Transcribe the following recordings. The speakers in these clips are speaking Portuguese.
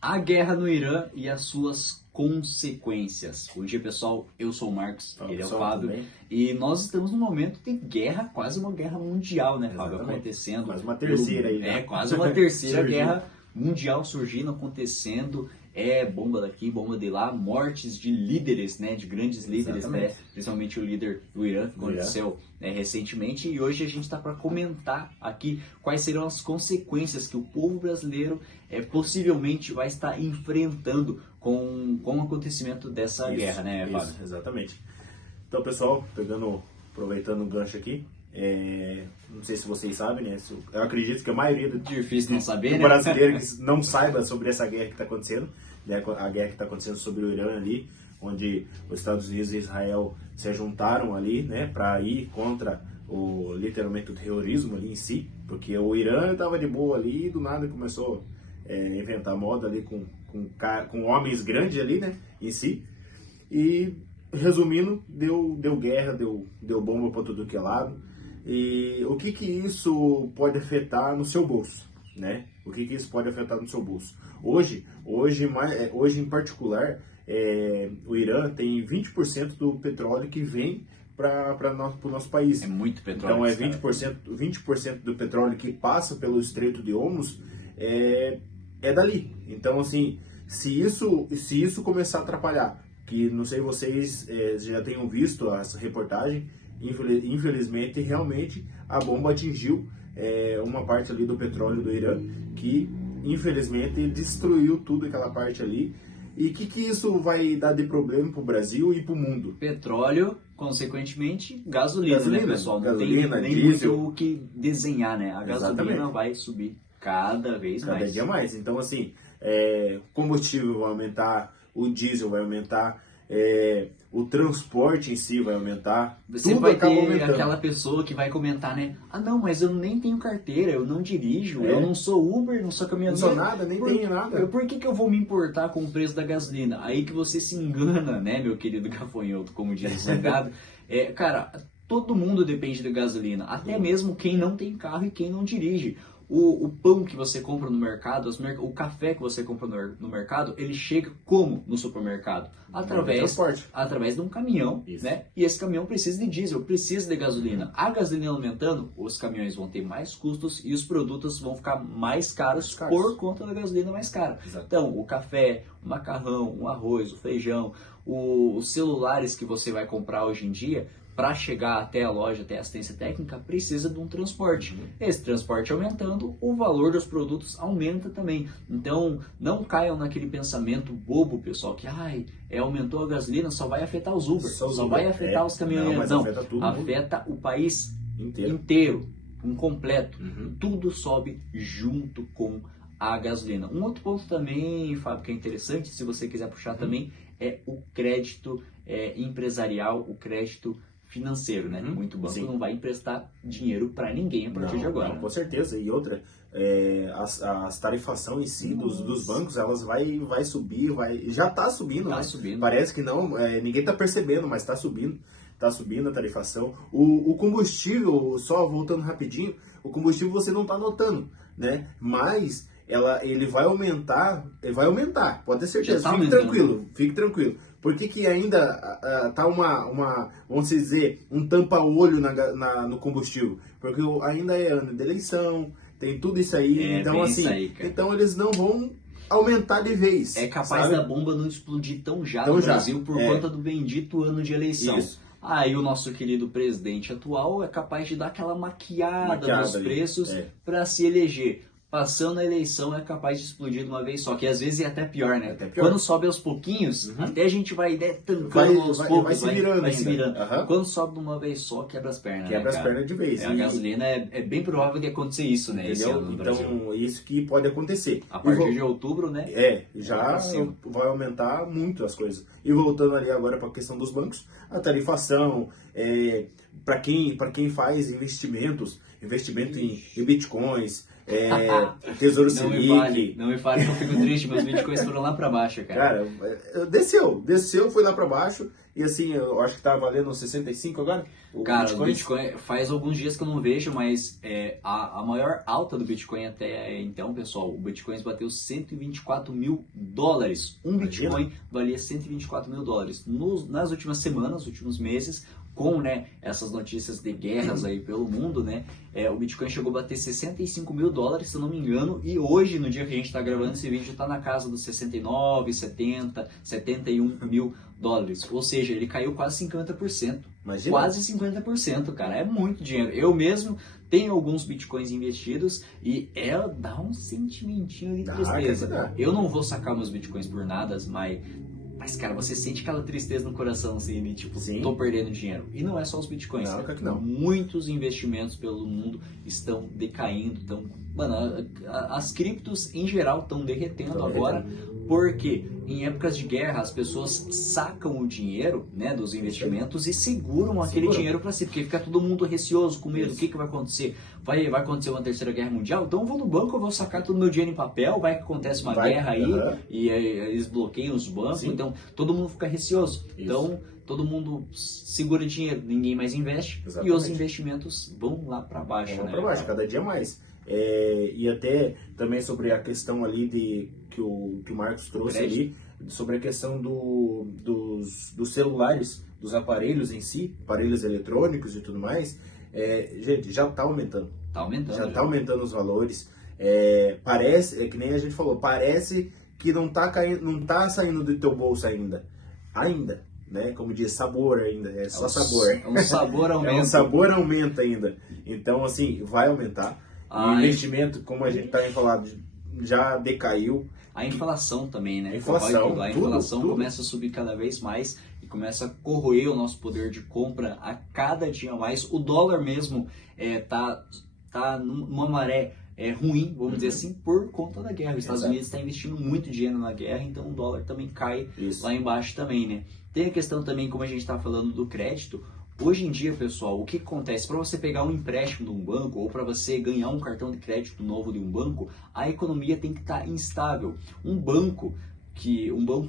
A guerra no Irã e as suas consequências. Bom dia, pessoal. Eu sou o Marcos, Fala, ele é o pessoal, Fábio. tudo bem? E nós estamos num momento de guerra, quase uma guerra mundial, né, Fábio? Exatamente. Acontecendo. Quase uma terceira aí, né? É, quase uma terceira Surgindo. guerra mundial surgindo, acontecendo. É bomba daqui, bomba de lá, mortes de líderes, né? De grandes líderes, né? Exatamente. Principalmente o líder do Irã, que aconteceu recentemente. E hoje a gente está para comentar aqui quais serão as consequências que o povo brasileiro possivelmente vai estar enfrentando com o acontecimento dessa guerra, né, Fábio? Isso, exatamente. Então, pessoal, aproveitando o gancho aqui, não sei se vocês sabem, né? Eu acredito que a maioria do Difícil não saber, do né? brasileiro que não saiba sobre essa guerra que está acontecendo, né? A guerra que está acontecendo sobre o Irã ali, onde os Estados Unidos e Israel se juntaram ali, né, para ir contra literalmente o terrorismo ali em si, porque o Irã estava de boa ali e do nada começou a inventar moda ali com homens grandes ali, né, em si. E resumindo, deu guerra, deu bomba para tudo que é lado. E o que isso pode afetar no seu bolso, né? O que isso pode afetar no seu bolso? Hoje em particular, o Irã tem 20% do petróleo que vem para o nosso país. É muito petróleo. Então 20% do petróleo que passa pelo Estreito de Hormuz é dali. Então, assim, se isso começar a atrapalhar, que não sei vocês já tenham visto essa reportagem, infelizmente, realmente, a bomba atingiu uma parte ali do petróleo do Irã, que infelizmente destruiu tudo aquela parte ali. E o que isso vai dar de problema para o Brasil e para o mundo? Petróleo, consequentemente, gasolina, né, pessoal? Não gasolina, tem nem diesel. muito o que desenhar, né? A gasolina Exatamente. vai subir cada vez Cada mais. dia mais. Então, assim, combustível vai aumentar, o diesel vai aumentar, o transporte em si vai aumentar. Você tudo vai acaba ter aumentando. aquela pessoa que vai comentar, né? Ah, não, mas eu nem tenho carteira, eu não dirijo, É. eu não sou Uber, não sou Não caminhoneiro. sou nada, nem tenho nada. Por que eu vou me importar com o preço da gasolina? Aí que você se engana, né, meu querido gafanhoto, como diz o Zangado. Cara, todo mundo depende da gasolina, até mesmo quem não tem carro e quem não dirige. O pão que você compra no mercado, o café que você compra no mercado, ele chega como no supermercado? Através de um caminhão, Isso. né? E esse caminhão precisa de diesel, precisa de gasolina. A gasolina aumentando, os caminhões vão ter mais custos e os produtos vão ficar mais caros por conta da gasolina mais cara. Exato. Então, o café, o macarrão, o arroz, o feijão, os celulares que você vai comprar hoje em dia, para chegar até a loja, até a assistência técnica, precisa de um transporte. Esse transporte aumentando, o valor dos produtos aumenta também. Então, não caiam naquele pensamento bobo, pessoal, que aumentou a gasolina, só vai afetar os Uber, só vai afetar os caminhoneiros. Não, mas afeta tudo. Afeta o país Inteiro. inteiro, completo. Uhum. Tudo sobe junto com a gasolina. Um outro ponto também, Fábio, que é interessante, se você quiser puxar também, é o crédito empresarial, o crédito financeiro, né? Muito banco não vai emprestar dinheiro para ninguém a partir de agora. Não, com certeza. E outra, as tarifação em si dos bancos, elas vai subir, já está subindo, né? Subindo. Parece que não, ninguém está percebendo, mas está subindo. Está subindo a tarifação. O combustível, só voltando rapidinho, o combustível você não está notando, né? Mas ele vai aumentar, pode ter certeza. Fique tranquilo. Por que ainda tá vamos dizer, um tampa-olho no combustível? Porque ainda é ano de eleição, tem tudo isso aí, então assim, isso aí, cara. então eles não vão aumentar de vez. É capaz sabe? da bomba não explodir tão já no Brasil por conta do bendito ano de eleição. Isso. Aí o nosso querido presidente atual é capaz de dar aquela maquiada nos preços para se eleger. Passando a eleição é capaz de explodir de uma vez só, que às vezes é até pior, né? Quando sobe aos pouquinhos, até a gente vai tancando aos poucos, vai se virando. Uhum. Quando sobe de uma vez só, quebra as pernas. Quebra as pernas de vez. A gasolina é bem provável de acontecer isso, né? Esse ano no Brasil. Então, isso que pode acontecer. A partir de outubro, né? Já vai aumentar muito as coisas. E voltando ali agora para a questão dos bancos, a tarifação, para quem faz investimento em bitcoins, Tesouro Não me Selic. fale, não me fale que eu fico triste, meus bitcoins foram lá pra baixo, cara. Cara, desceu, foi lá pra baixo. E assim, eu acho que tá valendo 65 agora. Cara, o Bitcoin faz alguns dias que eu não vejo, mas a maior alta do Bitcoin até então, pessoal, o Bitcoin bateu 124 mil dólares. Um Imagina. Bitcoin valia 124 mil dólares. Nas últimas semanas, últimos meses, com, né, essas notícias de guerras aí pelo mundo, né, o Bitcoin chegou a bater 65 mil dólares, se eu não me engano, e hoje, no dia que a gente está gravando esse vídeo, está na casa dos 69, 70, 71 mil dólares. Ou seja, ele caiu quase 50%. Imagina. Quase 50%, cara. É muito dinheiro. Eu mesmo tenho alguns bitcoins investidos e dá um sentimentinho de tristeza. Dá. Eu não vou sacar meus bitcoins por nada, mas, cara, você sente aquela tristeza no coração, assim, de, tipo, Sim. tô perdendo dinheiro. E não é só os bitcoins. Não, claro que não. Muitos investimentos pelo mundo estão decaindo. Mano, as criptos, em geral, estão derretendo agora. Porque em épocas de guerra as pessoas sacam o dinheiro, né, dos investimentos e seguram aquele dinheiro para si, porque fica todo mundo receoso, com medo. O que vai acontecer? Vai acontecer uma terceira guerra mundial? Então eu vou no banco, eu vou sacar todo o meu dinheiro em papel, vai que acontece uma guerra aí e eles bloqueiam os bancos, então todo mundo fica receoso. Isso. Então todo mundo segura dinheiro, ninguém mais investe. Exatamente. E os investimentos vão lá para baixo. Vão para baixo, cada dia mais. E até também sobre a questão ali que o Marcos trouxe ali, sobre a questão dos celulares, dos aparelhos em si, aparelhos eletrônicos e tudo mais, gente, já está aumentando. Está aumentando. Já está aumentando os valores. Parece, que nem a gente falou, parece que não tá saindo do teu bolso ainda. Né? Como diz, sabor ainda, é só sabor. Um sabor aumenta. Um sabor aumenta ainda. Então, assim, vai aumentar. O investimento, como a gente está falando, já decaiu. A inflação também, né? A inflação tudo. Começa a subir cada vez mais e começa a corroer o nosso poder de compra a cada dia mais. O dólar mesmo tá numa maré ruim, vamos dizer assim, por conta da guerra. Os Estados Unidos está investindo muito dinheiro na guerra, então o dólar também cai lá embaixo também, né? Tem a questão também, como a gente está falando, do crédito. Hoje em dia, pessoal, o que acontece? Para você pegar um empréstimo de um banco ou para você ganhar um cartão de crédito novo de um banco, a economia tem que estar instável. Um banco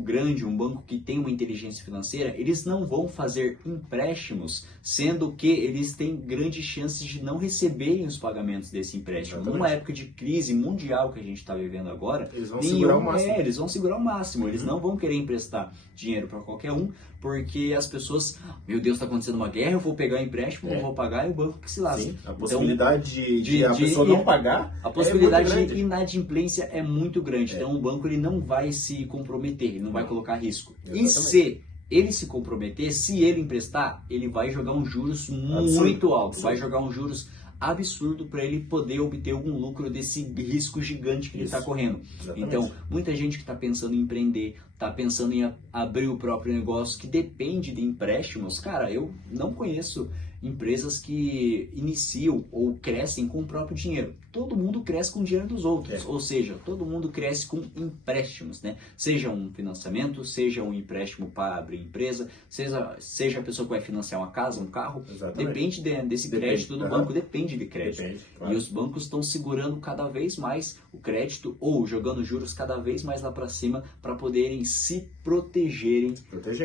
grande, um banco que tem uma inteligência financeira, eles não vão fazer empréstimos, sendo que eles têm grandes chances de não receberem os pagamentos desse empréstimo. Exatamente. Numa época de crise mundial que a gente está vivendo agora, eles vão segurar o máximo. Eles vão segurar o máximo. Eles não vão querer emprestar dinheiro para qualquer um, porque as pessoas, meu Deus, está acontecendo uma guerra, eu vou pegar o empréstimo, não vou pagar, e o banco que se lasca. Sim, a possibilidade de a pessoa não pagar, a possibilidade de inadimplência é muito grande. Então o banco ele não vai se comprometer, ele não vai colocar risco. Exatamente. E se ele se comprometer, se ele emprestar, ele vai jogar um juros muito alto, vai jogar um juros absurdo para ele poder obter algum lucro desse risco gigante que ele está correndo. Exatamente. Então, muita gente que está pensando em empreender, está pensando em abrir o próprio negócio, que depende de empréstimos. Cara, eu não conheço empresas que iniciam ou crescem com o próprio dinheiro. Todo mundo cresce com o dinheiro dos outros, ou seja, todo mundo cresce com empréstimos, né? Seja um financiamento, seja um empréstimo para abrir empresa, seja a pessoa que vai financiar uma casa, um carro. Exatamente. Depende desse crédito do banco, depende de crédito. Claro. E os bancos estão segurando cada vez mais o crédito ou jogando juros cada vez mais lá para cima para poderem se protegerem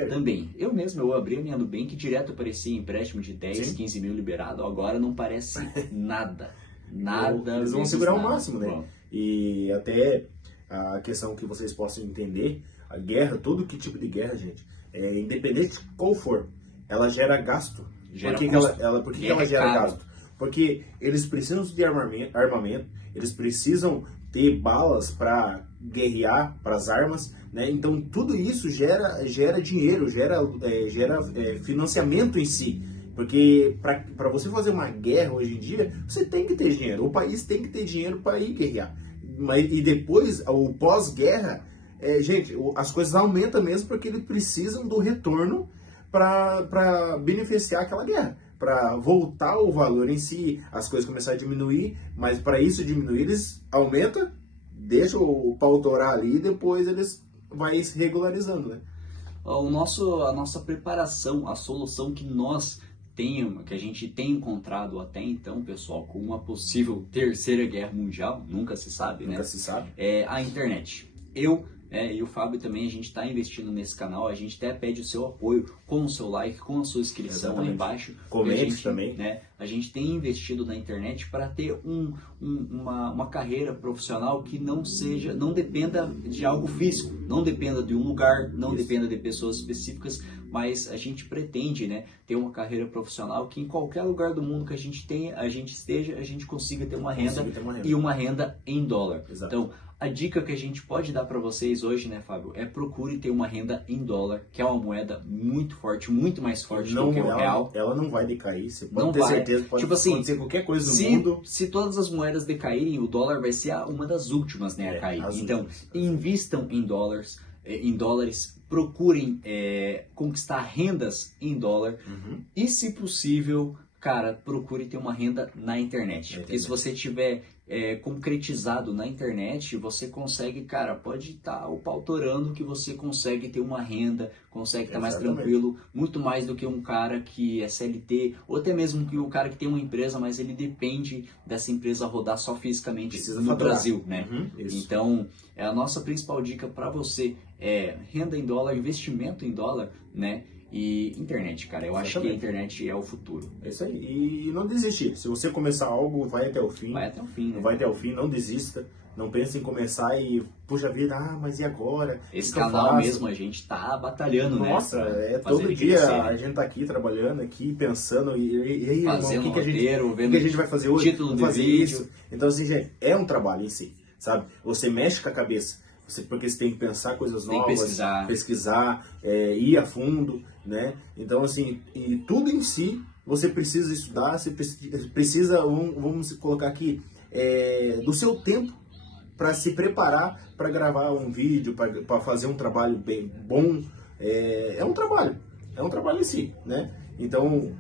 também. Eu abri a minha Nubank, direto aparecia empréstimo de 10, 15 mil liberado, agora não parece nada. Eles vão segurar o máximo, né? E até a questão que vocês possam entender, a guerra, todo que tipo de guerra, gente, independente de qual for, ela gera gasto. Por que ela gera gasto? Porque eles precisam de armamento, eles precisam ter balas para guerrear, para as armas, né? Então tudo isso gera dinheiro, gera financiamento em si. Porque para você fazer uma guerra hoje em dia, você tem que ter dinheiro. O país tem que ter dinheiro para ir guerrear. E depois, o pós-guerra, gente, as coisas aumentam mesmo porque eles precisam do retorno para beneficiar aquela guerra. Para voltar o valor em si, as coisas começarem a diminuir, mas para isso diminuir, eles aumentam, deixam o pau torar ali e depois eles vai se regularizando, né? A nossa preparação, a solução que nós tem encontrado até então, pessoal, com uma possível terceira guerra mundial, nunca se sabe, né? Nunca se sabe. É a internet. E o Fábio também, a gente está investindo nesse canal, a gente até pede o seu apoio com o seu like, com a sua inscrição. Exatamente. Aí embaixo. Comente também. Né, a gente tem investido na internet para ter uma carreira profissional que não dependa de algo físico, não dependa de um lugar, não dependa de pessoas específicas, mas a gente pretende, né, ter uma carreira profissional que em qualquer lugar do mundo que a gente esteja, a gente consiga ter uma renda, e uma renda em dólar. Exato. Então, a dica que a gente pode dar para vocês hoje, né, Fábio, é procure ter uma renda em dólar, que é uma moeda muito forte, muito mais forte do que o real. Ela não vai decair, você pode ter certeza, pode acontecer qualquer coisa no mundo. Se todas as moedas decaírem, o dólar vai ser uma das últimas, né, a cair. Então, invistam em dólares, procurem conquistar rendas em dólar e, se possível, cara, procure ter uma renda na internet. Porque se você tiver concretizado na internet, você consegue, cara, pode estar o pau torando que você consegue ter uma renda, consegue estar mais tranquilo, muito mais do que um cara que é CLT, ou até mesmo que o cara que tem uma empresa, mas ele depende dessa empresa rodar só fisicamente no Brasil, né? Então, a nossa principal dica para você é renda em dólar, investimento em dólar, né? E internet, cara, eu acho que a internet é o futuro. É isso aí. E não desistir. Se você começar algo, vai até o fim. Vai até o fim, né? Vai até o fim, não desista. Não pense em começar e, puxa vida, mas e agora? Esse canal mesmo, a gente tá batalhando, Nossa, né? Todo dia a gente tá aqui trabalhando, aqui pensando, e aí, fazendo o que a gente vai fazer hoje? Título de vídeo. Isso. Então, assim, gente, é um trabalho em si, sabe? Você mexe com a cabeça. Porque você tem que pensar coisas novas, pesquisar, ir a fundo, né? Então, assim, e tudo em si, você precisa estudar, você precisa, vamos colocar aqui, do seu tempo para se preparar para gravar um vídeo, para fazer um trabalho bem bom. É um trabalho em si, né? Então,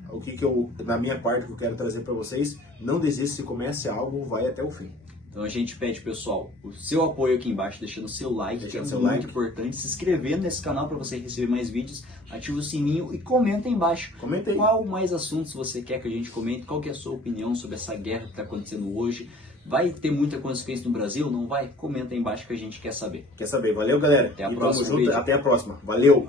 na minha parte, que eu quero trazer para vocês, não desista, se comece algo, vai até o fim. Então a gente pede, pessoal, o seu apoio aqui embaixo, deixando o seu like, que é muito importante, se inscrevendo nesse canal para você receber mais vídeos, ativa o sininho e comenta aí embaixo. Comenta aí. Qual mais assuntos você quer que a gente comente, qual que é a sua opinião sobre essa guerra que está acontecendo hoje. Vai ter muita consequência no Brasil? Não vai? Comenta aí embaixo que a gente quer saber. Valeu, galera. Até a próxima. Até a próxima. Valeu.